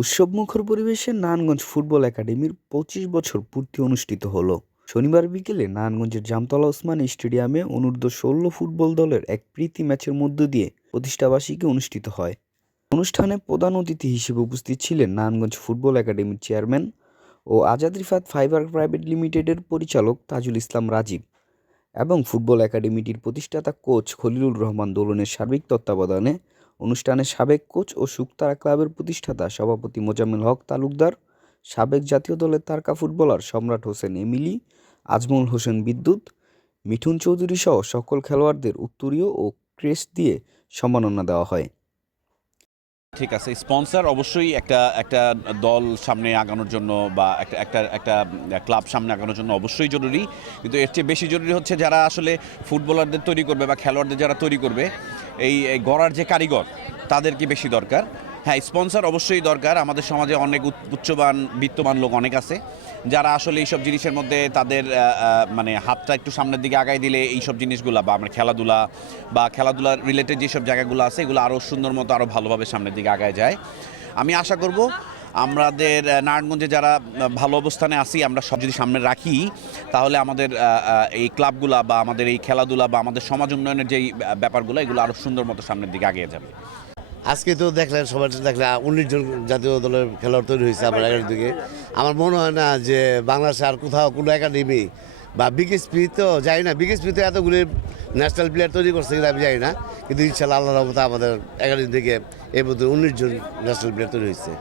উৎসবমুখর পরিবেশে নারায়ণগঞ্জ ফুটবল একাডেমির ২৫ বছর পূর্তি অনুষ্ঠিত হলো। শনিবার বিকেলে নারায়ণগঞ্জের জামতলা ওসমানী স্টেডিয়ামে অনূর্ধ্ব-১৬ ফুটবল দলের এক প্রীতি ম্যাচের মধ্য দিয়ে প্রতিষ্ঠাবার্ষিকী অনুষ্ঠিত হয়। অনুষ্ঠানে প্রধান অতিথি হিসেবে উপস্থিত ছিলেন নারায়ণগঞ্জ ফুটবল একাডেমির চেয়ারম্যান ও আজাদ রিফাত ফাইবার প্রাইভেট লিমিটেডের পরিচালক তাজুল ইসলাম রাজীব এবং ফুটবল একাডেমিটির প্রতিষ্ঠাতা কোচ খলিলুর রহমান দোলনের সার্বিক তত্ত্বাবধানে অনুষ্ঠানে সাবেক কোচ ও শুকতারা ক্লাবের প্রতিষ্ঠাতা সভাপতি মোজাম্মেল হক তালুকদার, সাবেক জাতীয় দলের তারকা ফুটবলার সম্রাট হোসেন এমিলি, আজমল হোসেন বিদ্যুৎ, মিঠুন চৌধুরী সহ সকল খেলোয়াড়দের উত্তরীয় ও ক্রেস্ট দিয়ে সম্মাননা দেওয়া হয়। ঠিক আছে, স্পন্সর অবশ্যই একটা একটা দল সামনে আগানোর জন্য বা একটা একটা একটা ক্লাব সামনে আগানোর জন্য অবশ্যই জরুরি, কিন্তু এর চেয়ে বেশি জরুরি হচ্ছে যারা আসলে ফুটবলারদের তৈরি করবে বা খেলোয়াড়দের যারা তৈরি করবে, এই গড়ার যে কারিগর তাদেরকে বেশি দরকার। হ্যাঁ, স্পন্সর অবশ্যই দরকার। আমাদের সমাজে অনেক উচ্চবান বিত্তবান লোক অনেক আছে যারা আসলে এইসব জিনিসের মধ্যে তাদের মানে হাতটা একটু সামনের দিকে আগায় দিলে এইসব জিনিসগুলা বা আমরা খেলাধুলা বা খেলাধুলা রিলেটেড যেসব জায়গাগুলো আছে এগুলো আরও সুন্দর মতো আরও ভালোভাবে সামনের দিকে আগায় যায়। আমি আশা করব আমাদের নারায়ণগঞ্জে যারা ভালো অবস্থানে আছি আমরা সব যদি সামনে রাখি, তাহলে আমাদের এই ক্লাবগুলা বা আমাদের এই খেলাধুলা বা আমাদের সমাজ উন্নয়নের যেই ব্যাপারগুলো এগুলো আরও সুন্দর মতো সামনের দিকে এগিয়ে যাবে। আজকে তো দেখলেন, সবাই দেখলে 19 জন জাতীয় দলের খেলোয়াড় তৈরি হয়েছে আমার একাডেমি থেকে। আমার মনে হয় না যে বাংলাদেশে আর কোথাও কোনো একাডেমি বা বিকেএসপি তো যাই না, বিকেএসপি তো এতগুলি ন্যাশনাল প্লেয়ার তৈরি করছে কিনা আমি জানি না, কিন্তু ইনশাল্লাহ আল্লাহর রহমতে আমাদের একাডেমি থেকে এর মধ্যে 19 জন ন্যাশনাল প্লেয়ার তৈরি হয়েছে।